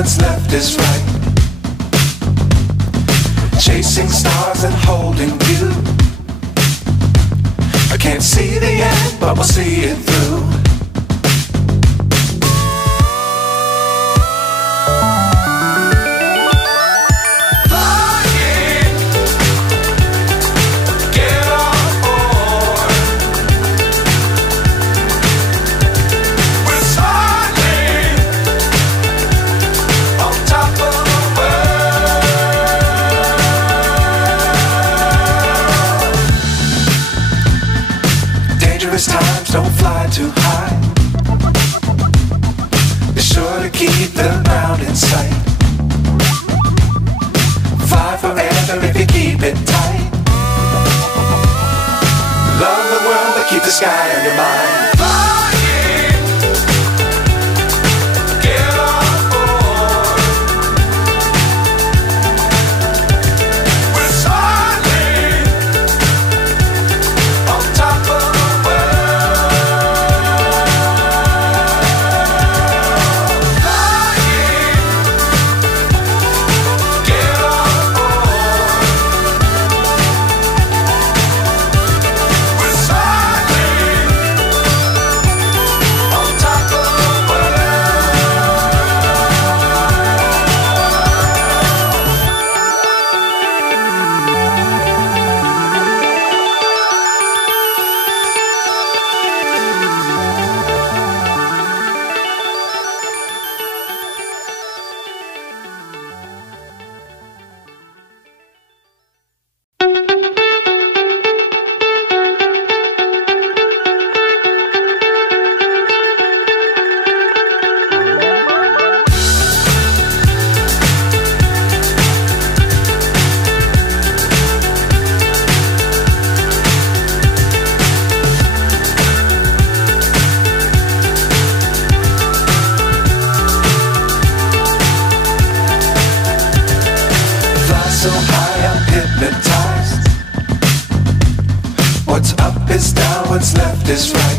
what's left is right. Chasing stars and holding you. I can't see the end, but we'll see it through. Times don't fly too high. Be sure to keep the ground in sight. Fly forever if you keep it tight. Love the world but keep the sky on your mind. So high I'm hypnotized. What's up is down, what's left is right.